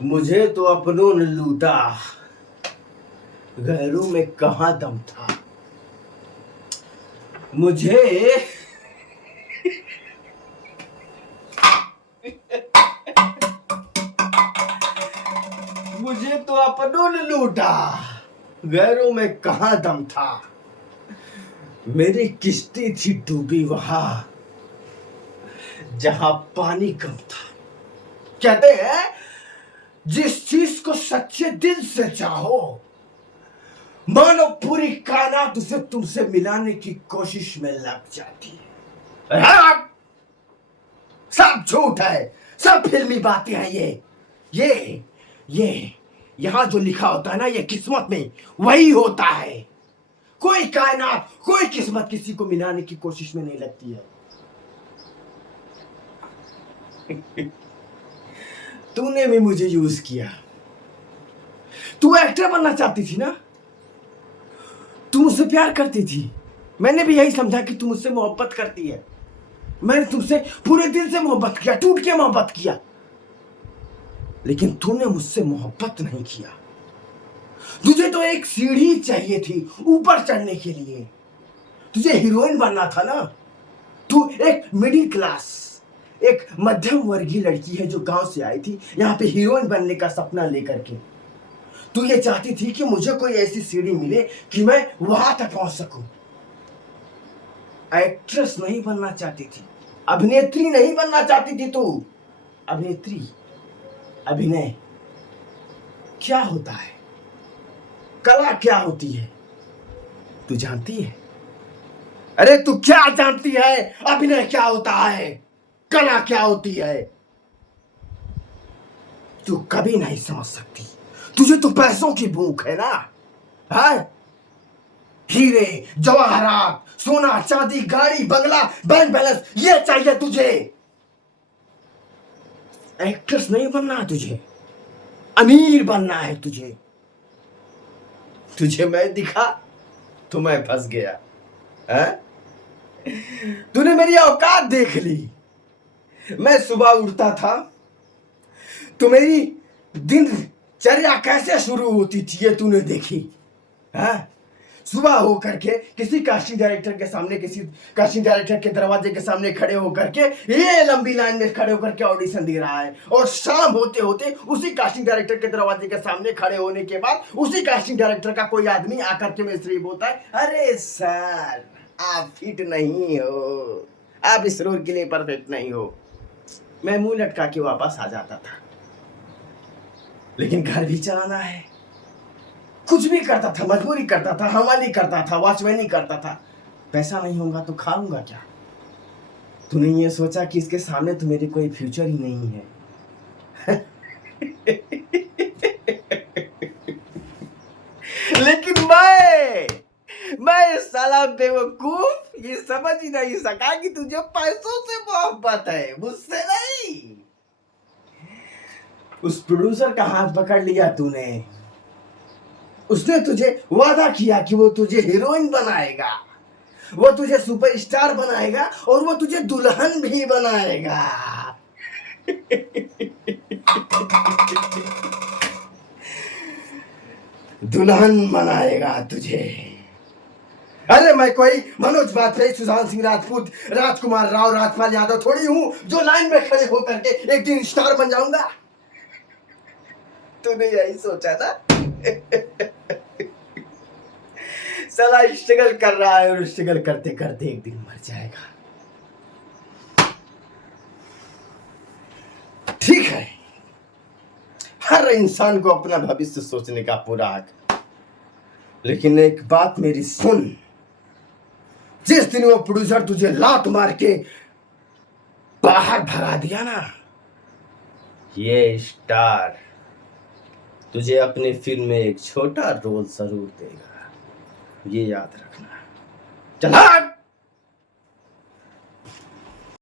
मुझे तो अपनों ने लूटा, गैरों में कहाँ दम था। मुझे मुझे तो अपनों ने लूटा, गैरों में कहाँ दम था। मेरी किश्ती थी डूबी वहां जहां पानी कम था। कहते हैं जिस चीज को सच्चे दिल से चाहो, मानो पूरी कायनात उसे तुमसे मिलाने की कोशिश में लग जाती है। हाँ, सब झूठ है, सब फिल्मी बातें हैं। ये यहां जो लिखा होता है ना, ये किस्मत में वही होता है। कोई कायनात, कोई किस्मत किसी को मिलाने की कोशिश में नहीं लगती है। तूने भी मुझे यूज किया। तू एक्टर बनना चाहती थी ना, तू मुझसे प्यार करती थी। मैंने भी यही समझा कि तू मुझसे मोहब्बत करती है। मैंने तुमसे पूरे दिल से मोहब्बत किया, टूट के मोहब्बत किया। लेकिन तूने मुझसे मोहब्बत नहीं किया। तुझे तो एक सीढ़ी चाहिए थी ऊपर चढ़ने के लिए। तुझे हीरोइन बनना था ना। तू एक मिडिल क्लास, एक मध्यम वर्गीय लड़की है जो गांव से आई थी यहां पे हीरोइन बनने का सपना लेकर के। तू ये चाहती थी कि मुझे कोई ऐसी सीढ़ी मिले कि मैं वहां तक पहुंच सकूं। एक्ट्रेस नहीं बनना चाहती थी, अभिनेत्री नहीं बनना चाहती थी तू। अभिनेत्री, अभिनय क्या होता है, कला क्या होती है, तू जानती है? अरे तू क्या जानती है? अभिनय क्या होता है, कला क्या होती है? तू कभी नहीं समझ सकती। तुझे तो पैसों की भूख है ना, है? हीरे जवाहरात, सोना चांदी, गाड़ी बंगला, बैंक बैलेंस, ये चाहिए तुझे। एक्ट्रेस नहीं बनना है तुझे, अमीर बनना है तुझे। तुझे मैं दिखा तो मैं फंस गया, है? तूने मेरी औकात देख ली। मैं सुबह उठता था तो मेरी दिनचर्या कैसे शुरू होती थी ये तूने देखी, है? सुबह हो करके किसी कास्टिंग डायरेक्टर के सामने, किसी कास्टिंग डायरेक्टर के दरवाजे के सामने खड़े होकर के ये लंबी लाइन में खड़े होकर के ऑडिशन दे रहा है, और शाम होते होते उसी कास्टिंग डायरेक्टर के दरवाजे के सामने खड़े होने के बाद उसी कास्टिंग डायरेक्टर का कोई आदमी आकर के मेरे से बोलता है, अरे सर आप फिट नहीं हो, आप इस रोल के लिए परफेक्ट नहीं हो। मैं मुंह लटका के वापस आ जाता था। लेकिन घर भी चलाना है। कुछ भी करता था, मजदूरी करता था, हमाली करता था, वॉचमैनी करता था। पैसा नहीं होगा तो खाऊंगा क्या? तूने ये सोचा कि इसके सामने तो मेरे कोई फ्यूचर ही नहीं है। लेकिन मैं साला बेवकूफ ये समझ ही नहीं सका कि तुझे पैसों से मोहब्बत है, मुझसे नहीं। उस प्रोड्यूसर का हाथ पकड़ लिया तूने। उसने तुझे वादा किया कि वो तुझे हीरोइन बनाएगा, वो तुझे सुपरस्टार बनाएगा, और वो तुझे दुल्हन भी बनाएगा। दुल्हन बनाएगा तुझे। अरे मैं कोई मनोज बाजपेयी, सुशांत सिंह राजपूत, राजकुमार राव, राजपाल यादव थोड़ी हूं जो लाइन में खड़े होकर के एक दिन स्टार बन जाऊंगा। तूने यही सोचा ना? साला स्ट्रगल कर रहा है और स्ट्रगल करते करते एक दिन मर जाएगा। ठीक है, हर इंसान को अपना भविष्य सोचने का पूरा हक, लेकिन एक बात मेरी सुन, जिस दिन वो प्रोड्यूसर तुझे लात मार के बाहर भगा दिया ना, ये स्टार तुझे अपनी फिल्म में एक छोटा रोल जरूर देगा, ये याद रखना। चल हट।